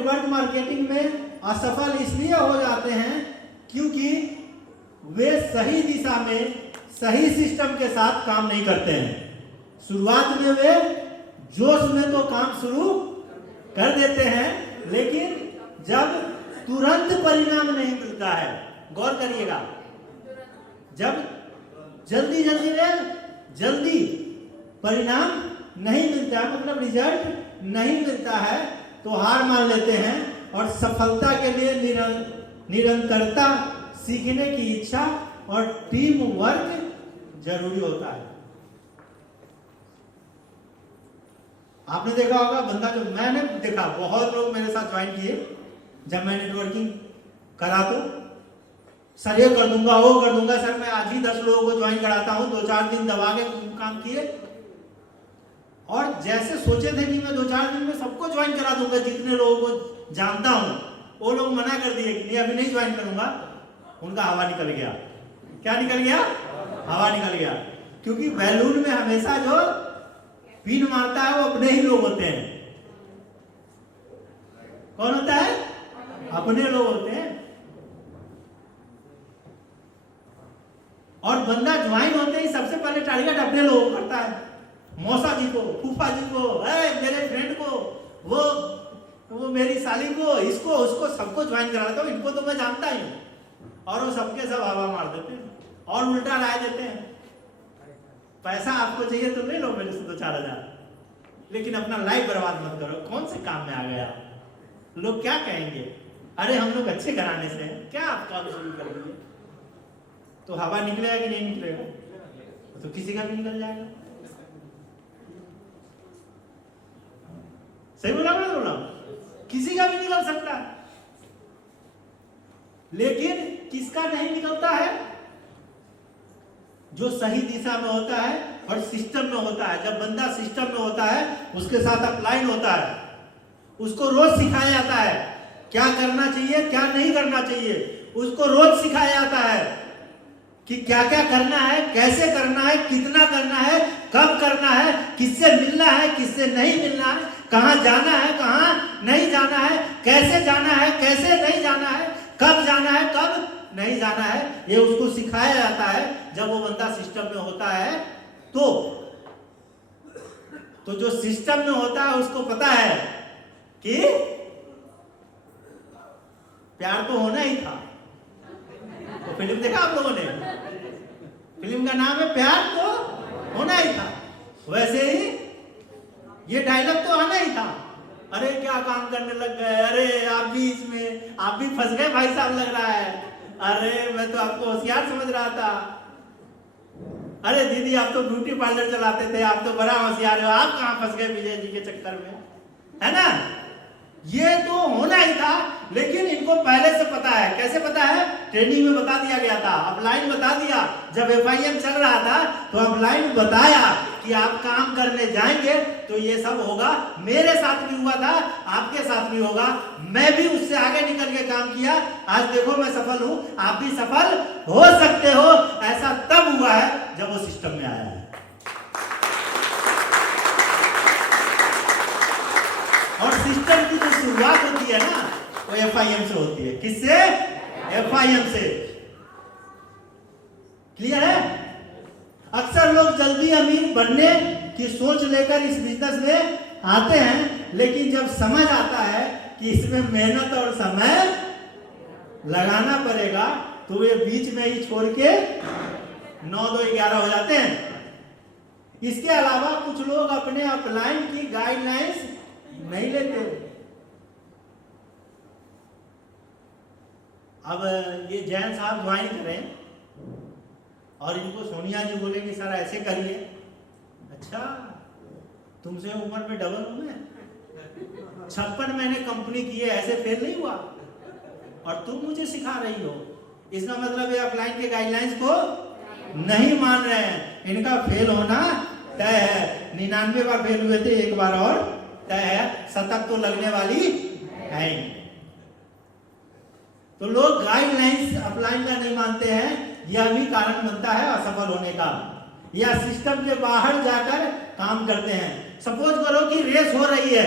Network marketing में असफल इसलिए हो जाते हैं क्योंकि वे सही दिशा में सही सिस्टम के साथ काम नहीं करते हैं। शुरुआत में वे जोश में तो काम शुरू कर देते हैं, लेकिन जब तुरंत परिणाम नहीं मिलता है, गौर करिएगा, जब जल्दी परिणाम नहीं मिलता, मतलब रिजल्ट नहीं मिलता है, तो हार मान लेते हैं और सफलता के लिए निरंतरता, सीखने की इच्छा और टीम वर्क जरूरी होता है। आपने देखा होगा बंदा, जो मैंने देखा बहुत लोग मेरे साथ ज्वाइन किए, जब मैं नेटवर्किंग करा तो सर ये कर दूंगा, वो कर दूंगा, सर मैं आज ही 10 लोगों को ज्वाइन कराता हूं, 2-4 दिन दबा के काम किए और जैसे सोचे थे कि मैं 2-4 दिन में सबको ज्वाइन करा दूंगा, जितने लोगों को जानता हूं, वो लोग मना कर दिए कि नहीं अभी नहीं ज्वाइन करूंगा। उनका हवा निकल गया। क्या निकल गया? हवा निकल गया। क्योंकि बैलून में हमेशा जो पिन मारता है वो अपने ही लोग होते हैं। कौन होता है? अपने लोग होते हैं। और बंदा ज्वाइन होते ही सबसे पहले टारगेट अपने लोगों को करता है, मौसा जी को, फूफा जी को, मेरे फ्रेंड को, वो मेरी साली को, इसको उसको सबको ज्वाइन कराता हूं, इनको तो मैं जानता ही हूं। और वो सबके सब हवा मार देते हैं और उल्टा राय देते हैं, पैसा आपको चाहिए तो ले लो मेरे से 2-4 हजार, लेकिन अपना लाइफ बर्बाद मत करो। कौन से काम में आ गया? लोग क्या कहेंगे? अरे हम लोग अच्छे घराने से हैं, क्या आप काम शुरू कर दिए? तो हवा निकलेगा कि नहीं निकलेगा? तो किसी का भी निकल जाएगा। सही बोला मैं? बोला किसी का भी निकल सकता है, लेकिन किसका नहीं निकलता है? जो सही दिशा में होता है और सिस्टम में होता है। जब बंदा सिस्टम में होता है, उसके साथ अपलाइन होता है, उसको रोज सिखाया जाता है क्या करना चाहिए, क्या नहीं करना चाहिए। उसको रोज सिखाया जाता है कि क्या क्या करना है, कैसे करना है, कितना करना है, कब करना है, किससे मिलना है, किससे नहीं मिलना है, कहां जाना है, कहां नहीं जाना है, कैसे जाना है, कैसे नहीं जाना है, कब जाना है, कब नहीं जाना है। ये उसको सिखाया जाता है। जब वो बंदा सिस्टम में होता है तो जो सिस्टम में होता है उसको पता है कि प्यार तो होना ही था। तो फिल्म देखा आप लोगों ने? फिल्म का नाम है प्यार तो होना ही था। वैसे ही ये डायलॉग तो आना ही था। अरे क्या काम करने लग गए, अरे आप भी इसमें, आप भी फंस गए भाई साहब लग रहा है, अरे मैं तो आपको होशियार समझ रहा था, अरे दीदी आप तो ब्यूटी पार्लर चलाते थे, आप तो बड़ा होशियार हो, आप कहां फंस गए विजय जी के चक्कर में, है ना? ये तो होना ही था, लेकिन इनको पहले से पता है। कैसे पता है? ट्रेनिंग में बता दिया गया था, अपलाइन बता दिया। जब FIM चल रहा था तो अपलाइन बताया कि आप काम करने जाएंगे तो ये सब होगा। मेरे साथ भी हुआ था, आपके साथ भी होगा। मैं भी उससे आगे निकल के काम किया, आज देखो मैं सफल हूं, आप भी सफल हो सकते हो। ऐसा तब हुआ है जब वो सिस्टम में आया है। और सिस्टम की जो शुरुआत होती है ना, वो FIM से होती है। किससे? FIM से। क्लियर है? अक्सर लोग जल्दी अमीर बनने की सोच लेकर इस बिजनेस में आते हैं, लेकिन जब समझ आता है कि इसमें मेहनत और समय लगाना पड़ेगा, तो वे बीच में ही छोड़ के 9-2-11 हो जाते हैं। इसके अलावा कुछ लोग अपने अपलाइन की गाइडलाइंस नहीं लेते। अब ये जैन साहब ज्वाइन करें और इनको सोनिया जी बोलेंगे सर ऐसे करिए। अच्छा, तुमसे उम्र में डबल हूं मैं, 56 महीने कंपनी की है, ऐसे फेल नहीं हुआ और तुम मुझे सिखा रही हो। इसका मतलब ये अपलाइन के गाइडलाइंस को नहीं मान रहे हैं। इनका फेल होना तय है। 99 बार फेल हुए थे, एक बार और तय है, शतक तो लगने वाली है। तो लोग गाइडलाइंस अपलाइन का नहीं मानते हैं, यह भी कारण बनता है असफल होने का, या सिस्टम के बाहर जाकर काम करते हैं। सपोज करो कि रेस हो रही है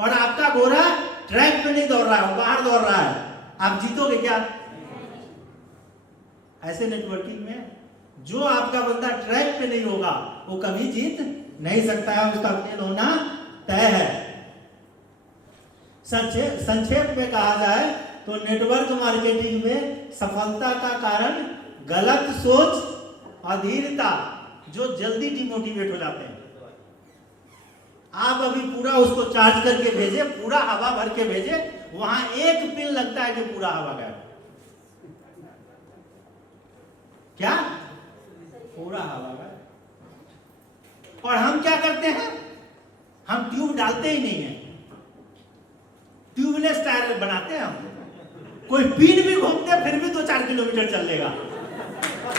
और आपका घोड़ा ट्रैक पे नहीं दौड़ रहा है, बाहर दौड़ रहा है, आप जीतोगे क्या? ऐसे नेटवर्किंग में जो आपका बंदा ट्रैक पे नहीं होगा वो कभी जीत नहीं सकता है, उसका फेल होना तय है। संक्षेप में कहा जाए तो नेटवर्क मार्केटिंग में सफलता का कारण गलत सोच, अधीरता, जो जल्दी डिमोटिवेट हो जाते हैं। आप अभी पूरा उसको चार्ज करके भेजे, पूरा हवा भर के भेजे, वहां एक पिन लगता है कि पूरा हवा गया, क्या पूरा हवा गया। और हम क्या करते हैं, हम ट्यूब डालते ही नहीं है, ट्यूबलेस टायर बनाते हैं हम। कोई पिन भी घूमते फिर भी 2-4 किलोमीटर चल लेगा।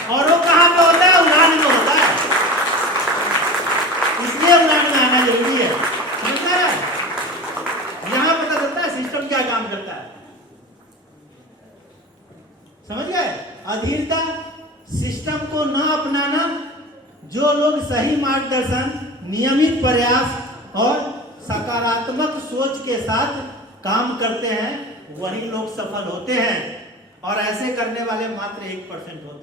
और वो कहां पे होता है? उड़ान में होता है, इसलिए उड़ान में आना जरूरी है। समझता है? यहां पता चलता है सिस्टम क्या काम करता है। समझ गए? अधीरता, सिस्टम को न अपनाना। जो लोग सही मार्गदर्शन, नियमित प्रयास और सकारात्मक सोच के साथ काम करते हैं वही लोग सफल होते हैं, और ऐसे करने वाले मात्र 1% होते हैं।